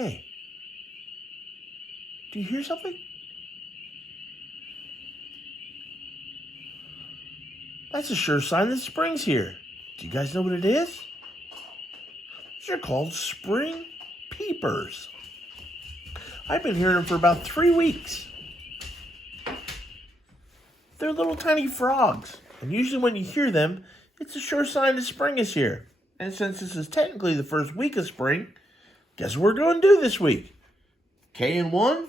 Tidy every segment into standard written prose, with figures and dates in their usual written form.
Hey, do you hear something? That's a sure sign that spring's here. Do you guys know what it is? These are called spring peepers. I've been hearing them for about 3 weeks. They're little tiny frogs, and usually when you hear them, it's a sure sign that spring is here. And since this is technically the first week of spring, guess what we're going to do this week? K&1,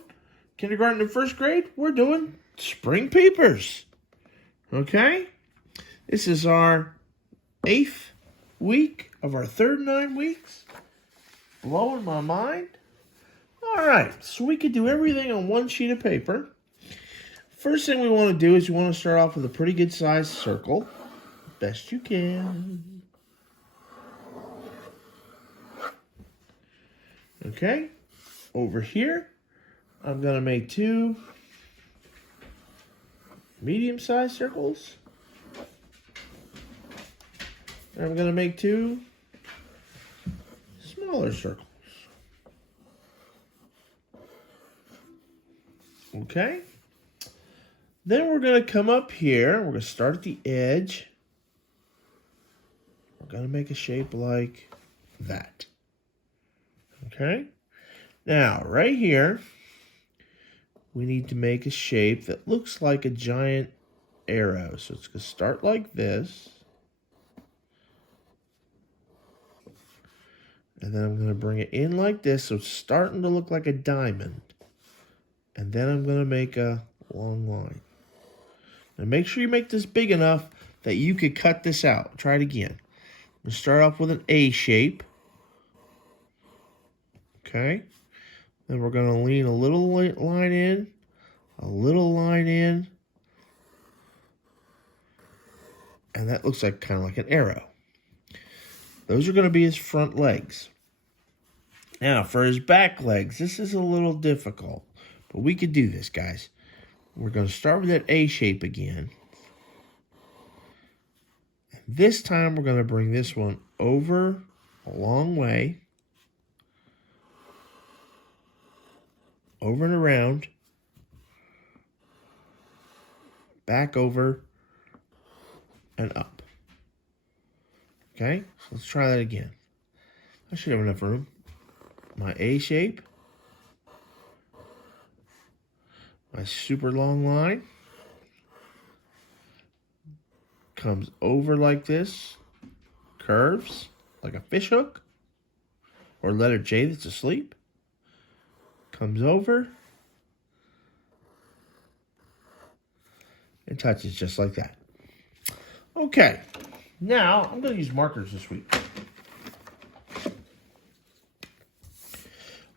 kindergarten and first grade, we're doing spring peepers. Okay? This is our 8th week of our third 9 weeks. Blowing my mind. All right, so we could do everything on one sheet of paper. First thing we want to do is you want to start off with a pretty good sized circle. Best you can. Okay, over here, I'm going to make 2 medium-sized circles. And I'm going to make 2 smaller circles. Okay. Then we're going to come up here. We're going to start at the edge. We're going to make a shape like that. Okay. Now, right here, we need to make a shape that looks like a giant arrow. So it's going to start like this. And then I'm going to bring it in like this, so it's starting to look like a diamond. And then I'm going to make a long line. Now make sure you make this big enough that you could cut this out. Try it again. I'm going to start off with an A shape. Okay. Then we're going to lean a little line in, a little line in. And that looks like kind of like an arrow. Those are going to be his front legs. Now, for his back legs, this is a little difficult, but we could do this, guys. We're going to start with that A shape again. And this time, we're going to bring this one over a long way, over and around, back over, and up. Okay, so let's try that again. I should have enough room. My A shape, my super long line, comes over like this, curves like a fish hook, or letter J that's asleep, comes over, and touches just like that. Okay, now I'm going to use markers this week.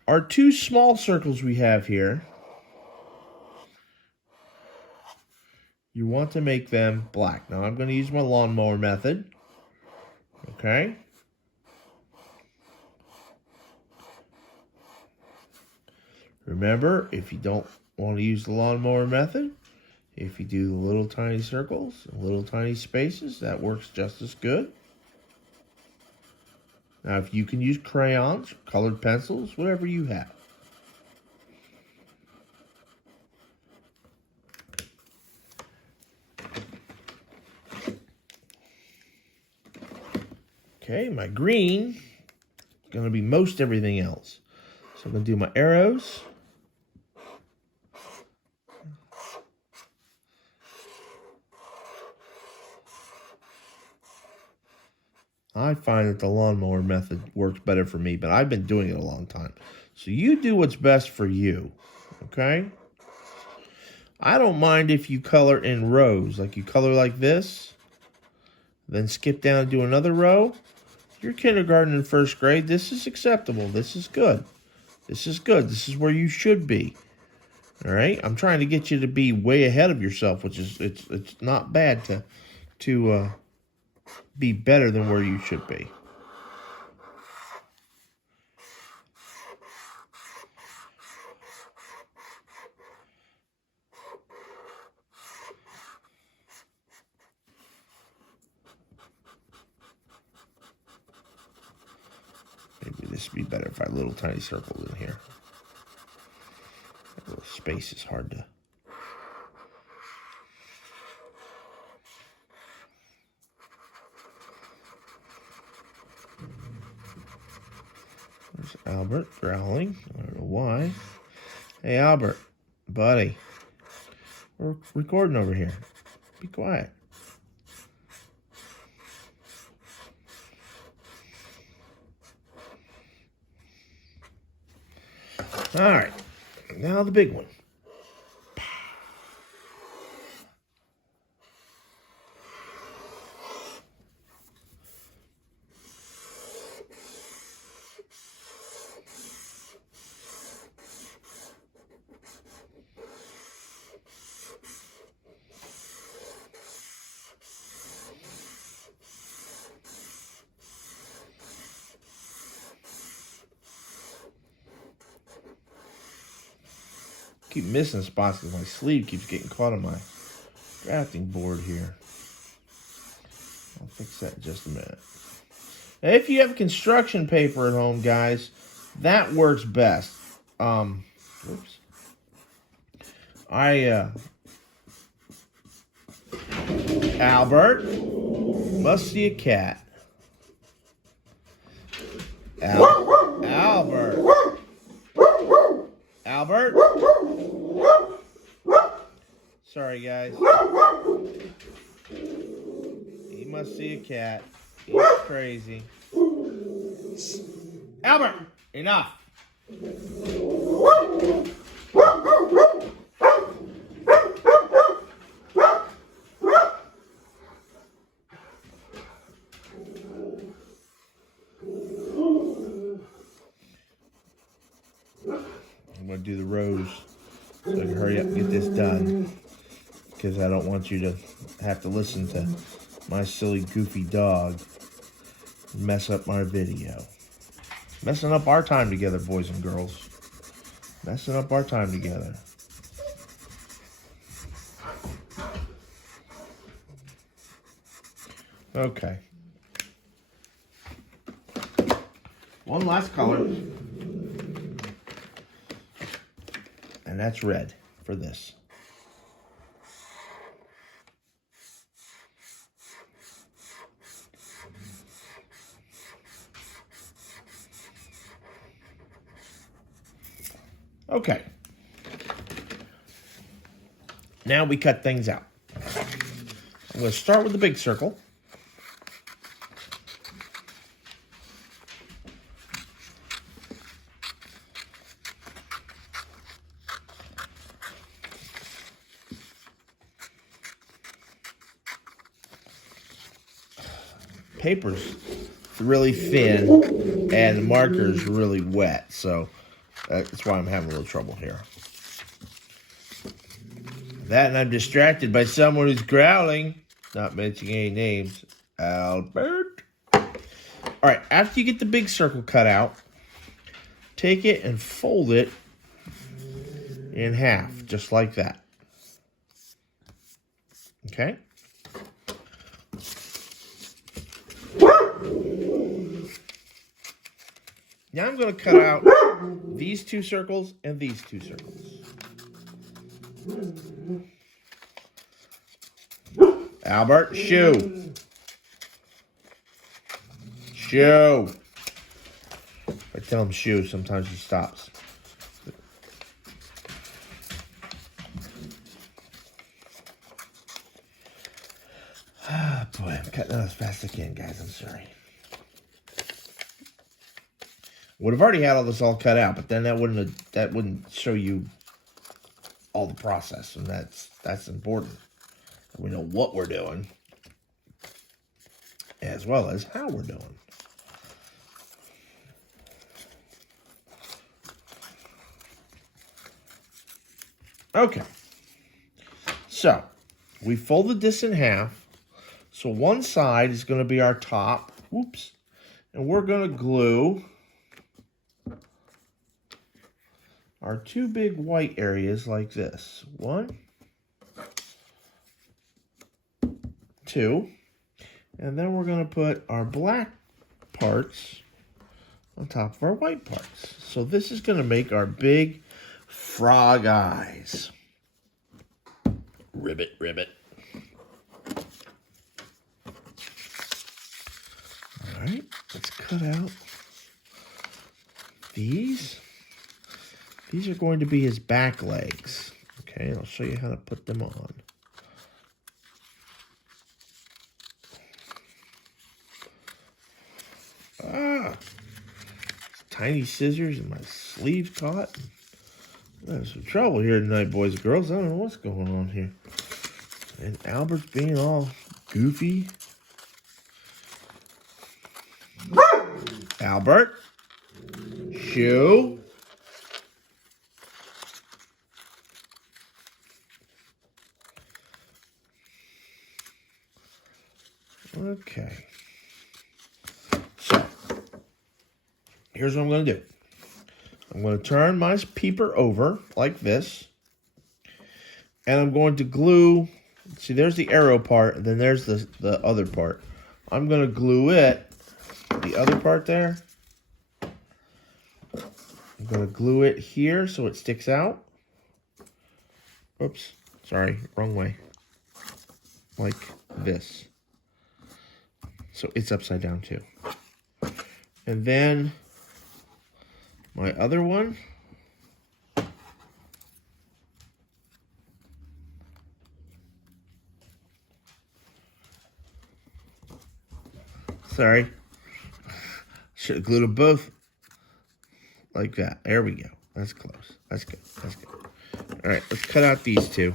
Our 2 small circles we have here, you want to make them black. Now I'm going to use my lawnmower method. Okay. Remember, if you don't want to use the lawnmower method, if you do the little tiny circles and little tiny spaces, that works just as good. Now, if you can use crayons, colored pencils, whatever you have. Okay, my green is going to be most everything else. So I'm going to do my arrows. I find that the lawnmower method works better for me, but I've been doing it a long time. So you do what's best for you, okay? I don't mind if you color in rows, like you color like this, then skip down and do another row. You're kindergarten and first grade. This is acceptable. This is good. This is good. This is where you should be. All right? I'm trying to get you to be way ahead of yourself, which is it's not bad to be better than where you should be. Maybe This would be better if I had little tiny circles in here. That little space is hard to... There's Albert growling. I don't know why. Hey, Albert, buddy. We're recording over here. Be quiet. All right. Now the big one. Keep missing spots because my sleeve keeps getting caught on my drafting board here. I'll fix that in just a minute. Now, if you have construction paper at home, guys, that works best. Oops. Albert, must see a cat. Albert. Albert? Sorry, guys. He must see a cat. He's crazy. Albert! Enough! I'm going to do the rows so I can hurry up and get this done, because I don't want you to have to listen to my silly goofy dog mess up my video. Messing up our time together, boys and girls. Messing up our time together. Okay. One last color. And that's red for this. Okay. Now we cut things out. I'm going to start with the big circle. Paper's really thin and the marker's really wet, so that's why I'm having a little trouble here. That, and I'm distracted by someone who's growling, not mentioning any names. Albert. All right, after you get the big circle cut out, take it and fold it in half, just like that. Okay? Now I'm going to cut out these two circles and these two circles. Albert, shoo. Shoo. I tell him shoo, sometimes he stops. Ah, boy, I'm cutting out as fast as I can, guys. I'm sorry. Would have already had all this all cut out, but then that wouldn't show you all the process, and that's important. We know what we're doing, as well as how we're doing. Okay, so we folded this in half. So one side is going to be our top. Whoops, and we're going to glue our two big white areas like this. 1, 2. And then we're going to put our black parts on top of our white parts. So this is going to make our big frog eyes. Ribbit, ribbit. All right, let's cut out these. These are going to be his back legs. Okay, I'll show you how to put them on. Tiny scissors and my sleeve caught. There's some trouble here tonight, boys and girls. I don't know what's going on here. And Albert's being all goofy. Albert. Shoe. Okay. So, here's what I'm going to do. I'm going to turn my Peeper over like this. And I'm going to glue, see there's the arrow part, and then there's the other part. I'm going to glue it, the other part there. I'm going to glue it here so it sticks out. Oops, sorry, wrong way. Like this. So it's upside down too. And then my other one. Sorry. Should have glued them both like that. There we go. That's close. That's good. That's good. All right, let's cut out these two.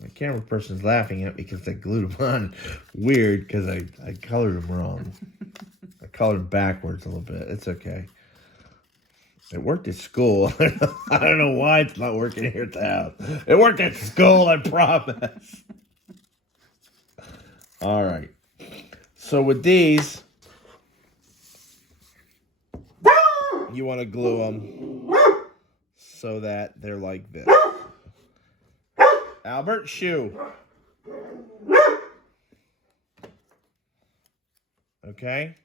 My camera person's laughing at me because I glued them on weird because I colored them wrong. I colored them backwards a little bit. It's okay. It worked at school. I don't know why it's not working here at the house. It worked at school, I promise. All right. So with these, you want to glue them so that they're like this. Albert, shoe. Okay?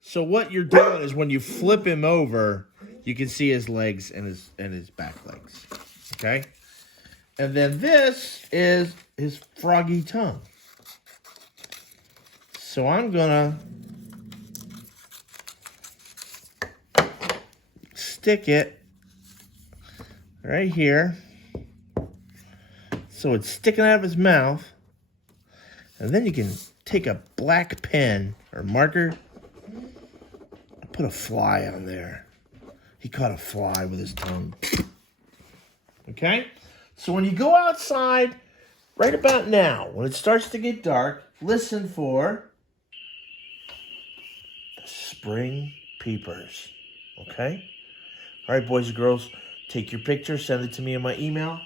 So what you're doing is when you flip him over, you can see his legs and his back legs. Okay? And then this is his froggy tongue. So I'm gonna stick it right here. So it's sticking out of his mouth. And then you can take a black pen or marker. Put a fly on there. He caught a fly with his tongue. Okay? So when you go outside, right about now, when it starts to get dark, listen for the spring peepers. Okay? All right, boys and girls, take your picture, send it to me in my email.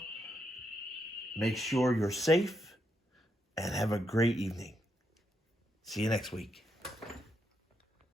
Make sure you're safe and have a great evening. See you next week.